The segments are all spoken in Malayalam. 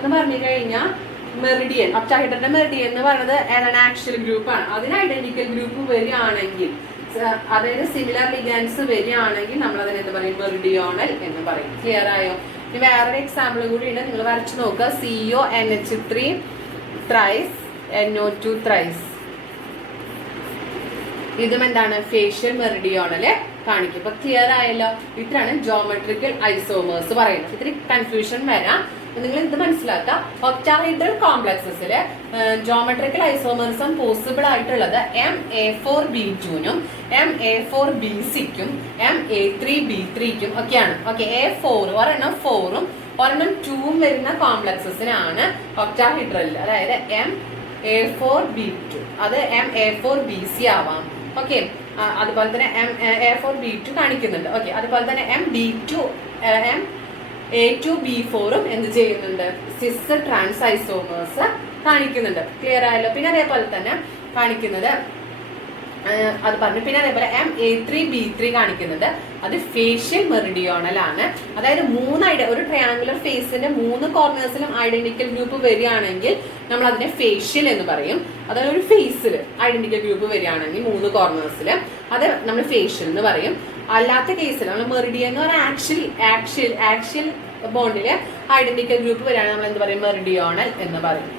എന്ന് പറഞ്ഞു കഴിഞ്ഞാൽ മെറിഡിയൻ, ഒക്ടാഹെഡ്രന്റെ മെറിഡിയൻ എന്ന് പറയുന്നത് ഏതാണ്? ആക്ച്വൽ ഗ്രൂപ്പാണ്. അതിന് ഐഡന്റിക്കൽ ഗ്രൂപ്പ് വരികയാണെങ്കിൽ, അതായത് സിമിലർ ലിഗാൻഡ്സ് വരികയാണെങ്കിൽ നമ്മൾ അതിന് എന്ത് പറയും? മെറിഡിയോണൽ എന്ന് പറയും. ക്ലിയർ ആയോ? ഇനി വേറൊരു എക്സാമ്പിൾ കൂടി ഉണ്ട്, നിങ്ങൾ വരച്ചു നോക്കുക. CONH3 thrice NO2 thrice. ഇതും എന്താണ്? ഫേഷ്യൽ മെറിഡിയോണല് കാണിക്കും. ഇപ്പൊ ക്ലിയർ ആയല്ലോ? ഇത്രയാണ് ജോമെട്രിക്കൽ ഐസോമേഴ്സ് പറയുന്നത്. ഇത്തിരി കൺഫ്യൂഷൻ വരാം, നിങ്ങൾ ഇത് മനസ്സിലാക്കുക. ഒക്ടാഹെഡ്രൽ കോംപ്ലക്സസില് ജോമെട്രിക്കൽ ഐസോമേഴ്സും പോസിബിൾ ആയിട്ടുള്ളത് MA4B2നും MA4BCക്കും MA3B3ക്കും ഒക്കെയാണ്. ഓക്കെ, A4 ഒരെണ്ണം 4ഉം ഒരെണ്ണം 2ഉം വരുന്ന കോംപ്ലക്സസിനാണ് ഒക്ടാഹെഡ്രൽ, അതായത് MA4B2, അത് MA4BC ആവാം. ഓക്കെ, അതുപോലെ തന്നെ MA4B2 കാണിക്കുന്നുണ്ട്. ഓക്കെ, അതുപോലെ തന്നെ A2B4ഉം എന്ത് ചെയ്യുന്നുണ്ട്? സിസ് ട്രാൻസ് ഐസോമേഴ്സ് കാണിക്കുന്നുണ്ട്. ക്ലിയർ ആയല്ലോ? പിന്നെ അതേപോലെ തന്നെ കാണിക്കുന്നത് അത് പറഞ്ഞു. പിന്നെ അതേപോലെ MA3B3 കാണിക്കുന്നുണ്ട്. അത് ഫേഷ്യൽ മെറിഡിയോണൽ ആണ്. അതായത് ഒരു ട്രയാങ്കുലർ ഫേസിന്റെ 3 കോർണേഴ്സിലും ഐഡന്റിക്കൽ ഗ്രൂപ്പ് വരികയാണെങ്കിൽ നമ്മൾ അതിനെ ഫേഷ്യൽ എന്ന് പറയും. അതായത് ഒരു ഫേസിൽ ഐഡന്റിക്കൽ ഗ്രൂപ്പ് വരികയാണെങ്കിൽ 3 കോർണേഴ്സിൽ അത് നമ്മൾ ഫേഷ്യൽ എന്ന് പറയും. അല്ലാത്ത കേസിൽ നമ്മൾ മെറിഡിയൻ എന്ന് പറഞ്ഞാൽ ആക്ഷ്യൽ ബോണ്ടില് ഐഡന്റിക്കൽ ഗ്രൂപ്പ് വരികയാണെങ്കിൽ നമ്മൾ എന്ത് പറയും? മെറിഡിയോണൽ എന്ന് പറയും.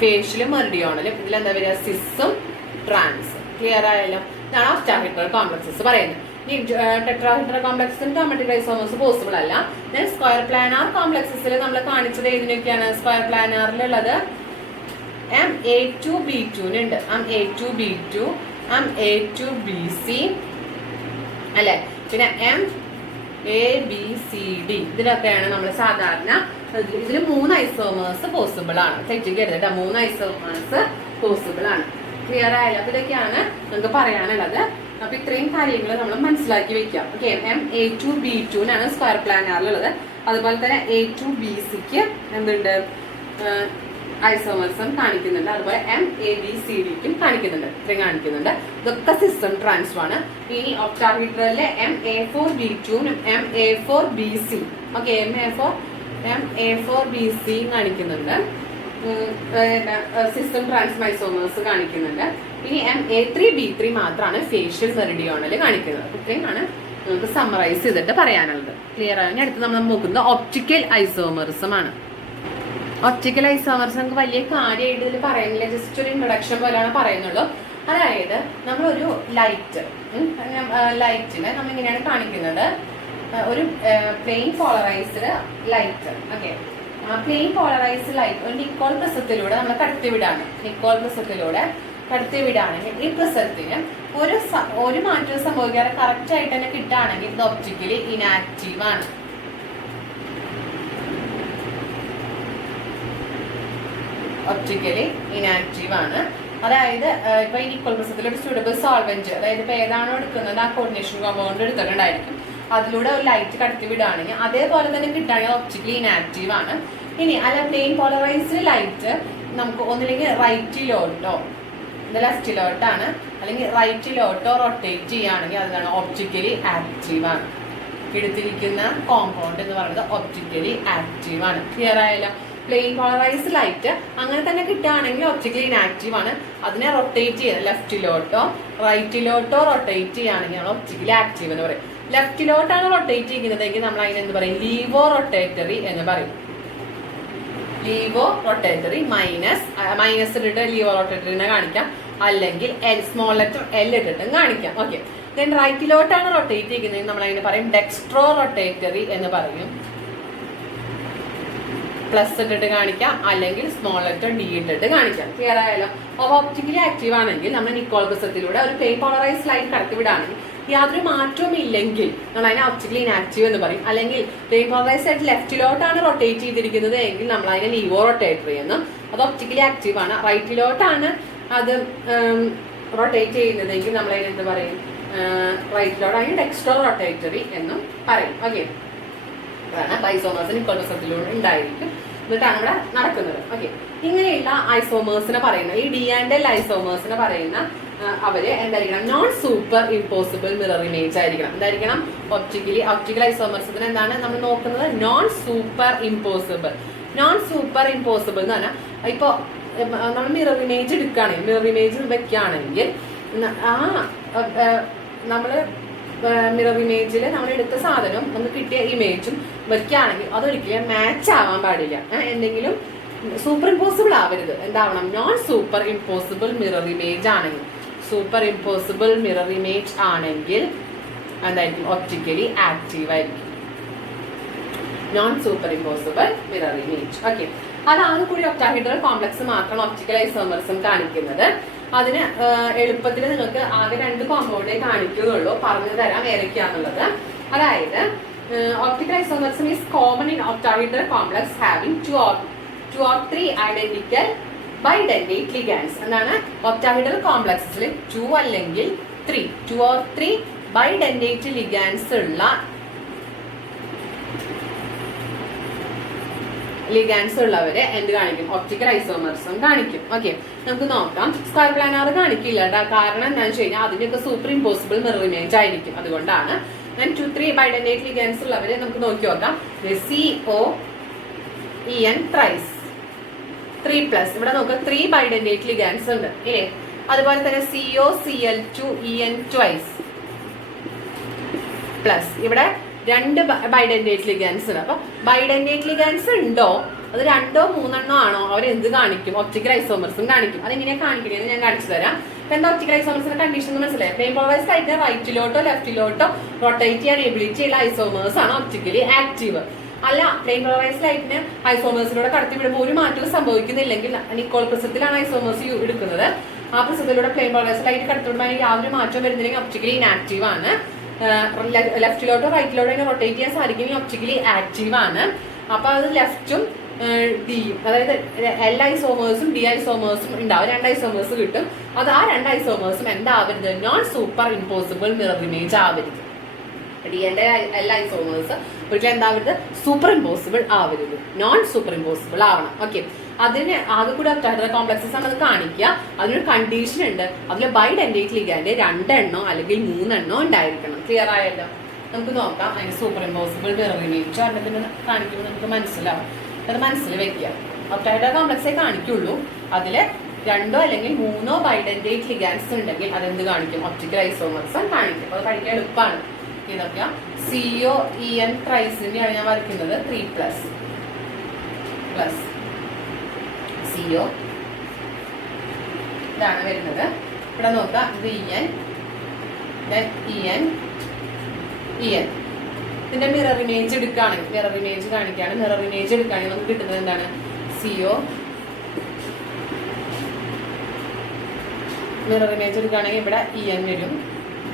ഫേഷ്യലും മെറിഡിയോണലും ഇതിലെന്താ വരിക? സിസും ട്രാൻസും. ക്ലിയർ ആയല്ലോ? ഇതാണ് ഒക്ടാഹെഡ്രൽ കോംപ്ലക്സസ് പറയുന്നത്. ഈ ടെട്രാഹെഡ്രൽ കോംപ്ലക്സിന് ജോമെട്രിക് ഐസോമേഴ്സ് പോസിബിൾ അല്ല. ദെൻ സ്ക്വയർ പ്ലാനാർ കോംപ്ലക്സസിൽ നമ്മൾ കാണിച്ചത് ഏതിനൊക്കെയാണ്? സ്ക്വയർ പ്ലാനാറിലുള്ളത് MA2B2 MA2B2 MA2BC അല്ലെ? പിന്നെ MABCD ഇതിലൊക്കെയാണ് നമ്മൾ സാധാരണ. ഇതിൽ 3 ഐസോമേഴ്സ് പോസിബിൾ ആണ്. തെറ്റിക്കരുത് കേട്ടോ, 3 ഐസോമേഴ്സ് പോസിബിൾ ആണ്. ക്ലിയർ ആയല്ലോ? അപ്പൊ ഇതൊക്കെയാണ് നമുക്ക് പറയാനുള്ളത്. അപ്പൊ ഇത്രയും കാര്യങ്ങൾ നമ്മൾ മനസ്സിലാക്കി വെക്കാം. ഓക്കെ, MA2B2നാണ് സ്ക്വയർ പ്ലാനാറിലുള്ളത്. അതുപോലെ തന്നെ A2BCക്ക് എന്തുണ്ട്? ഐസോമേഴ്സും കാണിക്കുന്നുണ്ട്. അതുപോലെ MABCDക്കും കാണിക്കുന്നുണ്ട്. ഇത്രയും കാണിക്കുന്നുണ്ട്. ഇതൊക്കെ സിസ്റ്റം ട്രാൻസ്ഫർ ആണ്. ഇനി ഒക്ടാഹെഡ്രലിലെ MA4B2നും MA4BC ഓക്കെ MA4BC കാണിക്കുന്നുണ്ട്. സിസ്റ്റം ട്രാൻസ്ഫർ ഐസോമേഴ്സ് കാണിക്കുന്നുണ്ട്. ഇനി MA3B3 മാത്രമാണ് ഫേഷ്യൽ മെറിഡിയോണൽ കാണിക്കുന്നത്. ഇത്രയുമാണ് നമുക്ക് സമ്മറൈസ് ചെയ്തിട്ട് പറയാനുള്ളത്. ക്ലിയർ ആയി? അടുത്ത് നമ്മൾ നോക്കുന്നത് ഒപ്റ്റിക്കൽ ഐസോമേഴ്സും ആണ്. ഒപ്റ്റിക്കൽ ഐസോമേഴ്സ് നമുക്ക് വലിയ കാര്യമായിട്ട് ഇതിൽ പറയുന്നില്ല, ജസ്റ്റ് ഒരു ഇൻട്രൊഡക്ഷൻ പോലെയാണ് പറയുന്നുള്ളൂ. അതായത് നമ്മളൊരു ലൈറ്റിനെ നമ്മൾ ഇങ്ങനെയാണ് കാണിക്കുന്നത്. ഒരു plain polarised light. Okay, plain polarised light ഒരു നിക്കോൾ പ്രിസത്തിലൂടെ നമ്മൾ കടത്തിവിടാണെങ്കിൽ ഈ പ്രിസത്തിന് ഒരു മാറ്റവും സംഭവിക്കാതെ കറക്റ്റ് ആയിട്ട് തന്നെ കിട്ടുകയാണെങ്കിൽ ഇത് ഒപ്റ്റിക്കലി ഇനാക്റ്റീവ് ആണ്. ഒപ്റ്റിക്കലി ഇനാക്റ്റീവ് ആണ്. അതായത് ഇപ്പൊ ഈ നിക്കോൾ പ്രിസത്തിൽ ഒരു സ്യൂട്ടബിൾ സോൾവെന്റ്, അതായത് ഇപ്പൊ ഏതാണോ എടുക്കുന്നത് ആ കോർഡിനേഷൻ കോമ്പൗണ്ട് എടുത്തിട്ടുണ്ടായിരിക്കും, അതിലൂടെ ഒരു ലൈറ്റ് കടത്തി വിടുകയാണെങ്കിൽ അതേപോലെ തന്നെ കിട്ടുകയാണെങ്കിൽ ഒപ്റ്റിക്കലി ഇനാക്റ്റീവ് ആണ്. ഇനി അല്ല പ്ലെയിൻ പോളറൈസ്ഡ് ലൈറ്റ് നമുക്ക് ഒന്നില്ലെങ്കിൽ റൈറ്റിലോട്ടോ ലെഫ്റ്റിലോട്ടാണ്, അല്ലെങ്കിൽ റൈറ്റിലോട്ടോ റൊട്ടേറ്റ് ചെയ്യുകയാണെങ്കിൽ അതാണ് ഒപ്റ്റിക്കലി ആക്റ്റീവ് ആണ്. എടുത്തിരിക്കുന്ന കോമ്പൗണ്ട് എന്ന് പറയുന്നത് ഒപ്റ്റിക്കലി ആക്റ്റീവ് ആണ്. ക്ലിയർ ആയല്ലോ? പ്ലെയിൻ പോളറൈസ്ഡ് ലൈറ്റ് അങ്ങനെ തന്നെ കിട്ടുകയാണെങ്കിൽ ഒപ്റ്റിക്കലി ഇനാക്റ്റീവ് ആണ്. അതിനെ റൊട്ടേറ്റ് ചെയ്യുന്നത് ലെഫ്റ്റിലോട്ടോ റൈറ്റിലോട്ടോ റൊട്ടേറ്റ് ചെയ്യുകയാണെങ്കിൽ നമ്മൾ ഒപ്റ്റിക്കലി ആക്റ്റീവ് എന്ന് പറയും. ലെഫ്റ്റിലോട്ടാണ് റൊട്ടേറ്റ് ചെയ്യുന്നതെങ്കിൽ നമ്മൾ അതിനെന്ത് പറയും? ലീവോ റൊട്ടേറ്ററി എന്ന് പറയും. ലീവോ റൊട്ടേറ്ററി മൈനസ് ഇട്ടിട്ട് ലീവോ റൊട്ടേറ്ററിനെ കാണിക്കാം, അല്ലെങ്കിൽ സ്മോൾ ലെറ്റർ L ഇട്ടിട്ടും കാണിക്കാം. ഓക്കെ, ദെൻ റൈറ്റിലോട്ടാണ് റൊട്ടേറ്റ് ചെയ്യുന്നത് നമ്മൾ അതിനെ പറയും ഡെക്സ്ട്രോ റൊട്ടേറ്ററി എന്ന് പറയും. പ്ലസ് ഇട്ടിട്ട് കാണിക്കാം, അല്ലെങ്കിൽ സ്മോൾ ലെറ്റർ D ഇട്ടിട്ട് കാണിക്കാം. ക്ലിയർ ആയാലോ? അപ്പോൾ ഒപ്റ്റിക്കലി ആക്റ്റീവ് ആണെങ്കിൽ നമ്മൾ നിക്കോൾ പ്രിസത്തിലൂടെ ഒരു പ്ലെയിൻ പോളറൈസ്ഡ് ലൈറ്റ് കടത്തിവിടാണെങ്കിൽ യാതൊരു മാറ്റവും ഇല്ലെങ്കിൽ നമ്മൾ അതിനെ ഒപ്റ്റിക്കലി ഇനാക്റ്റീവ് എന്ന് പറയും. അല്ലെങ്കിൽ പ്ലെയിൻ പോളറൈസ്ഡ് ലൈറ്റ് ലെഫ്റ്റിലോട്ടാണ് റൊട്ടേറ്റ് ചെയ്തിരിക്കുന്നത് എങ്കിൽ നമ്മൾ അതിനെ ലീവോ റൊട്ടേറ്ററി എന്നും, അത് ഒപ്റ്റിക്കലി ആക്റ്റീവ് ആണ്. റൈറ്റിലോട്ടാണ് അത് റൊട്ടേറ്റ് ചെയ്യുന്നതെങ്കിൽ നമ്മൾ അതിന് എന്ത് പറയും? റൈറ്റിലോട്ട് അതിന് ഡെക്സ്ട്രോ റൊട്ടേറ്ററി എന്നും പറയും. ഓക്കെ, അതാണ് ഐസോമേഴ്സ് നിക്കോൾ പ്രിസത്തിലൂടെ ഉണ്ടായിരിക്കും. എന്നിട്ടാണ് ഇവിടെ നടക്കുന്നത്. ഓക്കെ, ഇങ്ങനെയുള്ള ഐസോമേഴ്സിനെ പറയുന്ന ഈ ഡി ആൻഡ് എൽ ഐസോമേഴ്സിനെ പറയുന്ന അവര് എന്തായിരിക്കണം? Non superimposable mirror image ആയിരിക്കണം. എന്തായിരിക്കണം? ഒപ്റ്റിക്കൽ ഐസോമേഴ്സിന് എന്താണ് നമ്മൾ നോക്കുന്നത്? Non super impossible. Non super impossible എന്ന് പറഞ്ഞാൽ ഇപ്പൊ നമ്മൾ മിറർ ഇമേജ് എടുക്കുകയാണെങ്കിൽ, മിറർ ഇമേജ് വെക്കുകയാണെങ്കിൽ നമ്മള് മിറർ ഇമേജിൽ നമ്മൾ എടുത്ത സാധനവും നമുക്ക് കിട്ടിയ ഇമേജും വെക്കുകയാണെങ്കിൽ അതൊരിക്കലും മാച്ച് ആവാൻ പാടില്ല. എന്തെങ്കിലും സൂപ്പർ ഇമ്പോസിബിൾ ആവരുത്. എന്താവണം? Non superimposable mirror image ആണെങ്കിൽ, സൂപ്പർ ഇമ്പോസിബിൾ മിറർ ഇമേജ് ആണെങ്കിൽ എന്തായിരിക്കും? ഒപ്റ്റിക്കലി ആക്റ്റീവ് ആയിരിക്കും. Non superimposable mirror image. Okay, അതാണ് കൂടി ഒക്ടാഹെഡ്രൽ കോംപ്ലക്സ് മാത്രമാണ് ഒപ്റ്റിക്കൽ ഐസോമറിസം കാണിക്കുന്നത്. അതിന് എളുപ്പത്തിൽ നിങ്ങൾക്ക് ആകെ 2 കോമ്പൗണ്ടേ കാണിക്കുന്നുള്ളൂ. പറഞ്ഞു തരാം ഏതൊക്കെയാന്നുള്ളത്. അതായത് optical isomerism is common in octahedral complex having 2 or 3 identical bidentate ligands. എന്താണ്? ഒക്ടാഹെഡ്രൽ കോംപ്ലക്സിൽ 2 അല്ലെങ്കിൽ 2 or 3 ബൈഡെൻഡേറ്റ് ലിഗാൻഡ്സ് ഉള്ളവരെ എന്ത് കാണിക്കും? ഒപ്റ്റിക്കൽ ഐസോമറിസം കാണിക്കും. ഓക്കെ, നമുക്ക് നോക്കാം. സ്ക്വയർ പ്ലാനാർ കാണിക്കില്ല കേട്ടോ. കാരണം എന്താണെന്ന് വെച്ച് കഴിഞ്ഞാൽ അതിന്റെയൊക്കെ സൂപ്പർ ഇമ്പോസിബിൾ മിറർ ഇമേജ് ആയിരിക്കും. അതുകൊണ്ടാണ് 2, 3 ബൈഡെൻഡേറ്റ് ലിഗാൻഡ്സ് ഉള്ളവരെ നമുക്ക് നോക്കി നോക്കാം. COEN thrice 3+. ഇവിടെ നോക്കുക 3 ബൈഡെൻഡേറ്റ് ലിഗാൻഡ്സ് ഉണ്ട്. അതുപോലെ തന്നെ COCl2EN ട്വൈസ് പ്ലസ്. ഇവിടെ 2 ബൈഡെൻഡേറ്റ് ലിഗാൻഡ്സ് ഉണ്ട്. അപ്പൊ ബൈഡെൻഡേറ്റ് ലിഗാൻഡ്സ് ഉണ്ടോ, അത് 2 or 3 ആണോ, അവരെന്ത് കാണിക്കും? ഒപ്റ്റിക്കൽ ഐസോമറിസം കാണിക്കും. അതെങ്ങനെയാ കാണിക്കണേന്ന് ഞാൻ കാണിച്ചു തരാം. അപ്പൊ എന്താ ഒപ്റ്റിക്കൽ ഐസോമറിസിന്റെ കണ്ടീഷൻ മനസ്സിലായി? പ്ലെയിൻ പോളറൈസ്ഡ് ആയിട്ട് റൈറ്റിലോട്ടോ ലെഫ്റ്റിലോട്ടോ റൊട്ടേറ്റ് ചെയ്യാൻ എബിലിറ്റി ഉള്ള ഐസോമേഴ്സ് ആണ് ഒപ്റ്റിക്കലി ആക്റ്റീവ്. അല്ല, പ്ലെയിൻ പോളറൈസ്ഡ് ലൈറ്റിന് ഐസോമേഴ്സിലൂടെ കടത്തി വിടുമ്പോൾ ഒരു മാറ്റവും സംഭവിക്കുന്നില്ലെങ്കിൽ, നിക്കോൾ പ്രിസത്തിലാണ് ഐസോമേഴ്സ് എടുക്കുന്നത്. ആ പ്രിസത്തിലൂടെ പ്ലെയിൻ പോളറൈസ്ഡ് ലൈറ്റ് കടത്തി വിടുമ്പോൾ യാതൊരു മാറ്റവും വരുന്നില്ലെങ്കിൽ ഒപ്റ്റിക്കലി ഇനാക്റ്റീവ് ആണ്. ലെഫ്റ്റിലോട്ടോ റൈറ്റിലോട്ടോ റൊട്ടേറ്റ് ചെയ്യാൻ സാധിക്കുമെങ്കിൽ ഒപ്റ്റിക്കലി ആക്റ്റീവ് ആണ്. അപ്പൊ അത് ലെഫ്റ്റും ഡിയും, അതായത് എൽ ഐസോമേഴ്സും ഡി ഐസോമേഴ്സും ഉണ്ടാവും. 2 ഐസോമേഴ്സ് കിട്ടും. അത് ആ 2 ഐസോമേഴ്സും എന്താവരുത്? Non superimposable mirror image ആവരുത്. ഡി ആൻഡ് എൽ ഐസോമേഴ്സ് ഒരിക്കലും എന്താവരുത്? സൂപ്പർ ഇമ്പോസിബിൾ ആവരുത്. നോൺ സൂപ്പർ ഇമ്പോസിബിൾ ആവണം. ഓക്കെ, അതിന് ആകെ കൂടി ഒക്ടാഹെഡ്രൽ കോംപ്ലക്സസ് ആണ് അത് കാണിക്കുക. അതിനൊരു കണ്ടീഷൻ ഉണ്ട്. അതിൽ ബൈഡെൻഡേറ്റ് ലിഗാൻഡ് 2 അല്ലെങ്കിൽ 3 ഉണ്ടായിരിക്കണം. ക്ലിയർ ആയല്ലോ? നമുക്ക് നോക്കാം. അതിന് സൂപ്പർ ഇമ്പോസിബിൾ മിറർ ഇമേജ് ഒരെണ്ണത്തിന് കാണിക്കുമ്പോൾ നമുക്ക് മനസ്സിലാവും. അത് മനസ്സിൽ വെക്കുക. ഒക്ടാഹെഡ്രൽ കോംപ്ലക്സേ കാണിക്കുള്ളൂ. അതിൽ 2 അല്ലെങ്കിൽ 3 ബൈഡെൻഡേറ്റ് ലിഗാൻഡ്സ് ഉണ്ടെങ്കിൽ അതെന്ത് കാണിക്കും? ഒപ്റ്റിക്കൽ ഐസോമറിസം കാണിക്കും. അത് കഴിക്കാൻ എളുപ്പമാണ്. ഇതൊക്കെ COEN ത്രൈസിനെയാണ് ഞാൻ വരയ്ക്കുന്നത്. 3+. CO ഇതാണ് വരുന്നത്. ഇവിടെ നോക്കാം. ഇത് EN. ഇതിന്റെ മിറർ ഇമേജ് എടുക്കുകയാണെങ്കിൽ, മിറർ ഇമേജ് എടുക്കുകയാണെങ്കിൽ നമുക്ക് കിട്ടുന്നത് എന്താണ്? CO. മിറർ ഇമേജ് എടുക്കുകയാണെങ്കിൽ ഇവിടെ EN വരും.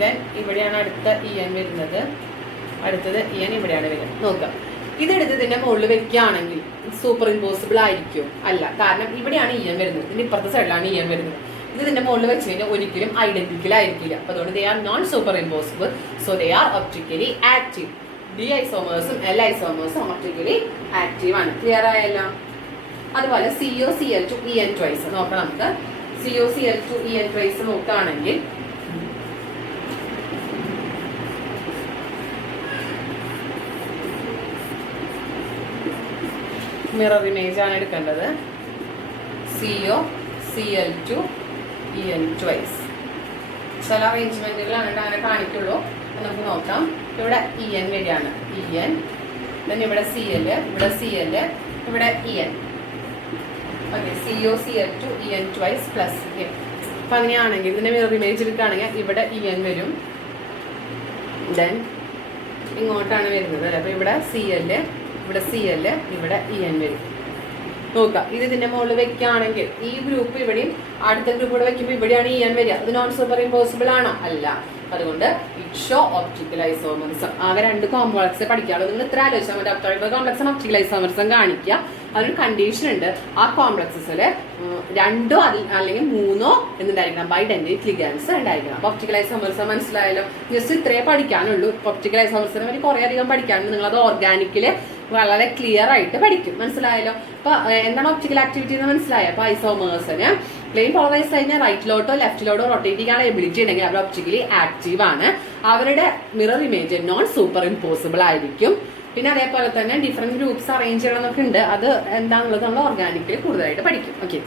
ദെൻ ഇവിടെയാണ് അടുത്ത EN വരുന്നത്. അടുത്തത് EN ഇവിടെയാണ് വരുന്നത്. നോക്കാം. ഇതെടുത്ത് ഇതിന്റെ മുകളിൽ വെക്കുകയാണെങ്കിൽ സൂപ്പർ ഇമ്പോസിബിൾ ആയിരിക്കും? അല്ല. കാരണം ഇവിടെയാണ് EN വരുന്നത്, ഇതിന്റെ ഇപ്പുറത്തെ സൈഡിലാണ് EN വരുന്നത്. ഇത് ഇതിന്റെ മുകളിൽ വെച്ച് കഴിഞ്ഞാൽ ഒരിക്കലും ഐഡന്റിക്കൽ ആയിരിക്കില്ല. അപ്പൊ അതുകൊണ്ട് they are non superimposable. So they are optically active. D ഐസോമേഴ്സും എൽ ഐസോമേഴ്സും ഒപ്റ്റിക്കലി ആക്റ്റീവ് ആണ്. ക്ലിയർ ആയല്ലോ? അതുപോലെ COCl2EN ട്വൈസ് നോക്കാം. നമുക്ക് COCl2EN ട്വൈസ് നോക്കുകയാണെങ്കിൽ മിറർ ഇമേജ് ആണ് എടുക്കേണ്ടത്. COCl2EN twice. ചില അറേഞ്ച്മെന്റുകളാണ് അങ്ങനെ കാണിക്കുള്ളൂ. നമുക്ക് നോക്കാം. ഇവിടെ EN വരികയാണ്. EN, ഇവിടെ CL, ഇവിടെ EN. Okay, COCl2EN twice plus. അപ്പൊ അങ്ങനെയാണെങ്കിൽ ഇതിന്റെ മിറർ ഇമേജ് എടുക്കുകയാണെങ്കിൽ ഇവിടെ EN വരും. ദെൻ ഇങ്ങോട്ടാണ് വരുന്നത് അല്ലേ? അപ്പൊ ഇവിടെ CL, ഇവിടെ EN വരും. നോക്കാം. ഇത് ഇതിന്റെ മുകളിൽ വെക്കുകയാണെങ്കിൽ ഈ ഗ്രൂപ്പ് ഇവിടെയും അടുത്ത ഗ്രൂപ്പ് ഇവിടെ വെക്കുമ്പോൾ ഇവിടെയാണ് EN വരിക. അത് നോൺ സൂപ്പർ ഇമ്പോസിബിൾ ആണോ? അല്ല. അതുകൊണ്ട് ഇറ്റ് ഷോ ഒപ്റ്റിക്കൽ ഐസോമറിസം. ആകെ 2 കോംപ്ലക്സ് പഠിക്കാനുള്ളൂ. നിങ്ങൾ ഇത്ര ആലോചിച്ചാൽ മതി. ഒപ്റ്റിക്കൽ കോംപ്ലക്സ് ഒപ്റ്റിക്കൽ ഐസോമറിസം കാണിക്കുക. അതൊരു കണ്ടീഷൻ ഉണ്ട്. ആ കോംപ്ലക്സസിൽ 2 അല്ലെങ്കിൽ 3 എന്നുണ്ടായിരിക്കണം ബൈഡെന്റേറ്റ് ലിഗൻസ് ഉണ്ടായിരിക്കണം. അപ്പൊ ഒപ്റ്റിക്കൽ ഐസോമേഴ്സ് മനസ്സിലായല്ലോ. ജസ്റ്റ് ഇത്രേ പഠിക്കാനുള്ളൂ. ഒപ്റ്റിക്കൽ ഐസോമേഴ്സിനെ പറ്റി കുറെ അധികം പഠിക്കാനുണ്ട്. നിങ്ങളത് ഓർഗാനിക്കില് വളരെ ക്ലിയർ ആയിട്ട് പഠിക്കും. മനസ്സിലായല്ലോ. അപ്പൊ എന്താണ് ഒപ്റ്റിക്കൽ ആക്ടിവിറ്റി എന്ന് മനസ്സിലായോ? അപ്പൊ ഐസോമേഴ്സിന് പ്ലെയിൻ പോളറൈസ് കഴിഞ്ഞാൽ റൈറ്റിലോട്ടോ ലെഫ്റ്റിലോട്ടോ റൊട്ടേറ്റ് ചെയ്യാൻ എബിലിറ്റി ഉണ്ടെങ്കിൽ അവർ ഒപ്റ്റിക്കലി ആക്റ്റീവ് ആണ്. അവരുടെ mirror image non super impossible ആയിരിക്കും. പിന്നെ അതേപോലെ തന്നെ ഡിഫറെന്റ് ഗ്രൂപ്പ്സ് അറേഞ്ച് ചെയ്യണമെന്നൊക്കെ ഉണ്ട്. അത് എന്താണെന്നുള്ളത് നമ്മൾ ഓർഗാനിക്കലി കൂടുതലായിട്ട് പഠിക്കും. ഓക്കെ.